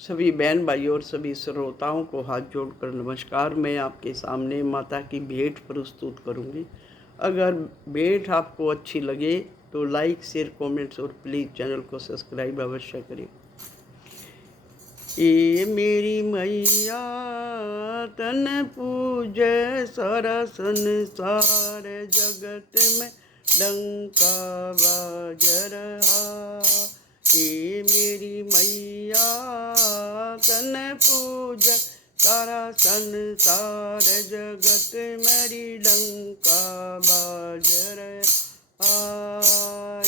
सभी बहन भाइयों और सभी श्रोताओं को हाथ जोड़कर नमस्कार। मैं आपके सामने माता की भेंट प्रस्तुत करूंगी। अगर भेंट आपको अच्छी लगे तो लाइक, शेयर, कमेंट्स और प्लीज़ चैनल को सब्सक्राइब अवश्य करें। ये मेरी मैया तन पूजे सारा संसार, जगत में डंका बाज रहा। ये मेरी मैया तन पूजे सारा संसार, जगत मेरी डंका बाज रहा।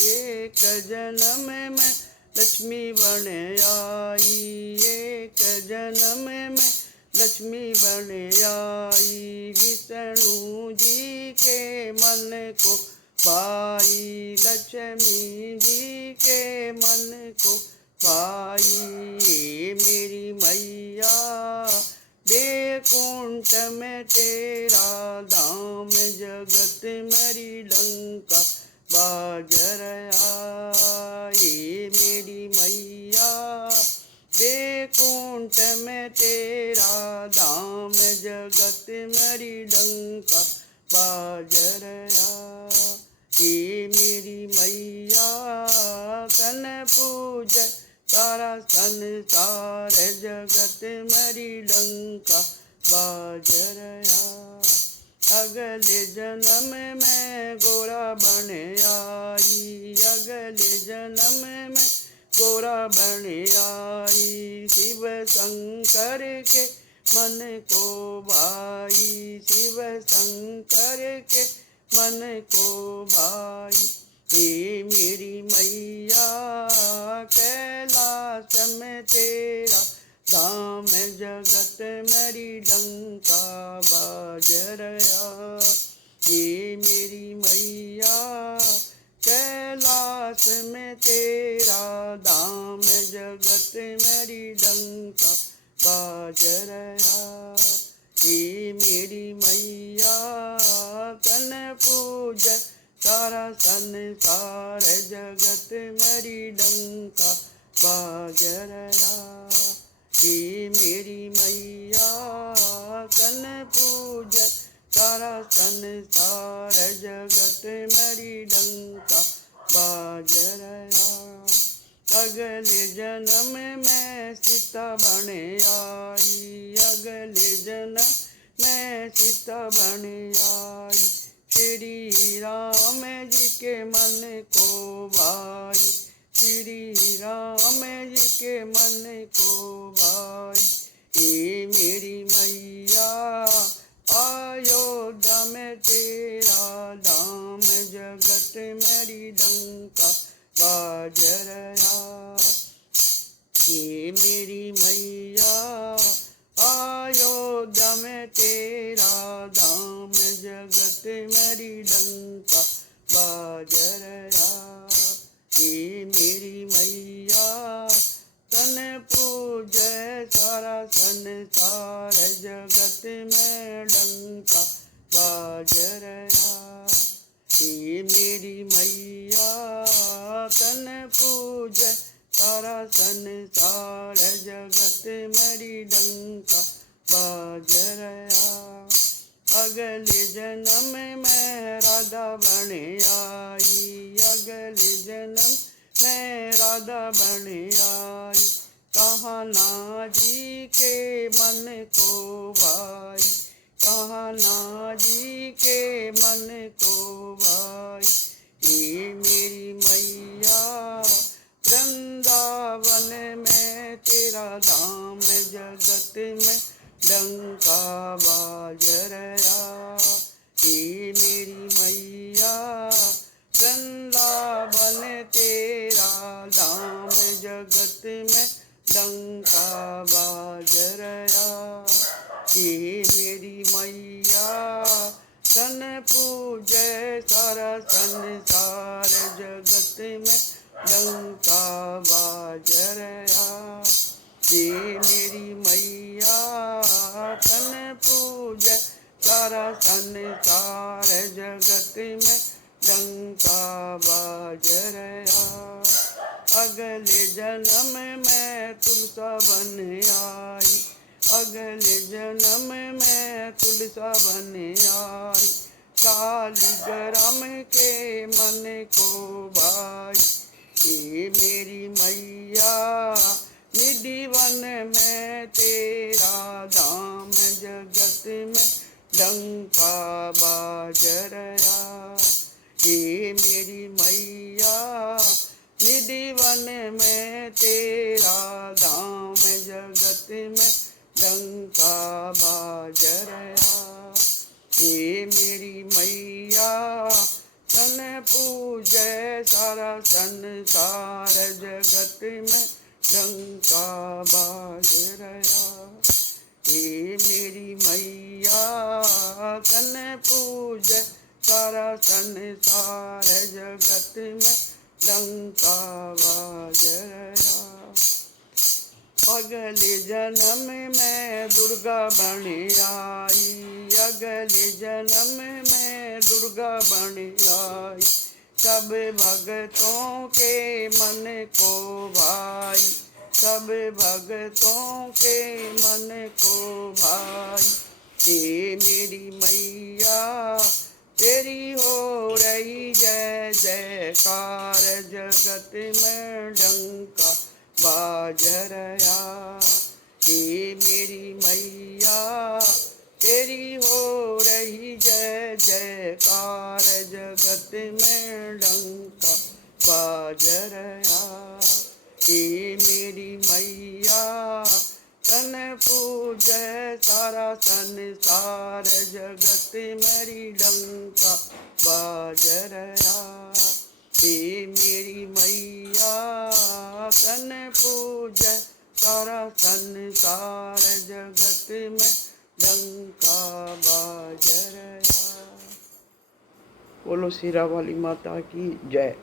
एक जन्म में लक्ष्मी बन आई, एक जन्म में लक्ष्मी बन आई। विष्णु जी के मन को पाई, लक्ष्मी जी के मन को पाई। ये मेरी मैया बैकुंठ में तेरा धाम, जगत मेरी डंका बाज रहा। ये मेरी मैया बैकुंठ में तेरा धाम, जगत मेरी डंका बाज रहा। ये मेरी मैया तन पूजे सारा संसार, जगत मेरी डंका बाज रहा। अगले जन्म में गोरा बन आई, अगले जन्म में गोरा बन आई। शिव शंकर के मन को भाई, शिव शंकर के मन को भाई। ये मेरी मैया कैलाश में तेरा धाम, जगत मेरी डंका बाज रहा। ये मेरी मैया कैलाश में तेरा धाम, जगत मेरी डंका बाज रहा। ये मेरी मैया तन पूजे सारा संसार, जगत मेरी डंका बाज रहा। ये मेरी मैया तन पूजे सारा संसार, जगत मेरी डंका बाज रहा। अगले जन्म में सीता बन आई, अगले जन्म में सीता बन आई। श्री राम जी के मन को भाई, श्री राम जी के मन को भाई। ये मेरी मैया अयोध्या में तेरा धाम, जगत मेरी डंका बाज रहा। ये मेरी मैया अयोध्या में तेरा धाम, जगत मेरी डंका बाज रहा। ये मेरी मैया तन पूजे सारा संसार, जगत में डंका बाज रहा। ये मेरी मैया तन पूजे सारा संसार, जगत मेरी डंका बाज रहा। अगले जन्म में राधा बन आई, अगले जन्म में राधा बन आई। कान्हा जी के मन को भाई, कान्हा जी के मन को भाई। ये मेरी मैया वृंदावन में तेरा धाम, जगत में डंका बाज रहा। ये मेरी मैया वृंदावन तेरा धाम, जगत में डंका बाज रहा। ये मेरी मैया तन पूजे सारा संसार, जगत में डंका बाज रहा। ये मेरी मैया तन पूजे सारा संसार, जगत में डंका बाज रहा। अगले जन्म में तुलसा बन आई, अगले जन्म में तुलसा बन आई, शालिग्राम के मन को भाई। ये मेरी मैया निधि वन में तेरा धाम, जगत में डंका बाज रहा। ये मेरी मैया निधि वन में तेरा धाम, जगत में डंका बाज रहा। ये मेरी मैया तन पूजे सारा संसार, जगत में डंका बाज रहा। ये मेरी मैया तन पूजे सारा संसार, जगत में डंका बाज रहा। अगले जन्म में दुर्गा बन आई, अगले जन्म में दुर्गा बन आई, सब भक्तों के मन को भाई, सब भक्तों के मन को भाई। ये मेरी मैया तेरी हो रही जय जयकार, जगत में डंका बाज रहा। ये मेरी मैया तेरी हो रही जय जयकार, जगत में डंका बाज रहा। ये मेरी मैया तन पूजे सारा संसार, जगत मेरी डंका बाज रहा। ये मेरी मैया तन पूजे सारा संसार, जगत में डंका बाज रहा। बोलो सिरा वाली माता की जय।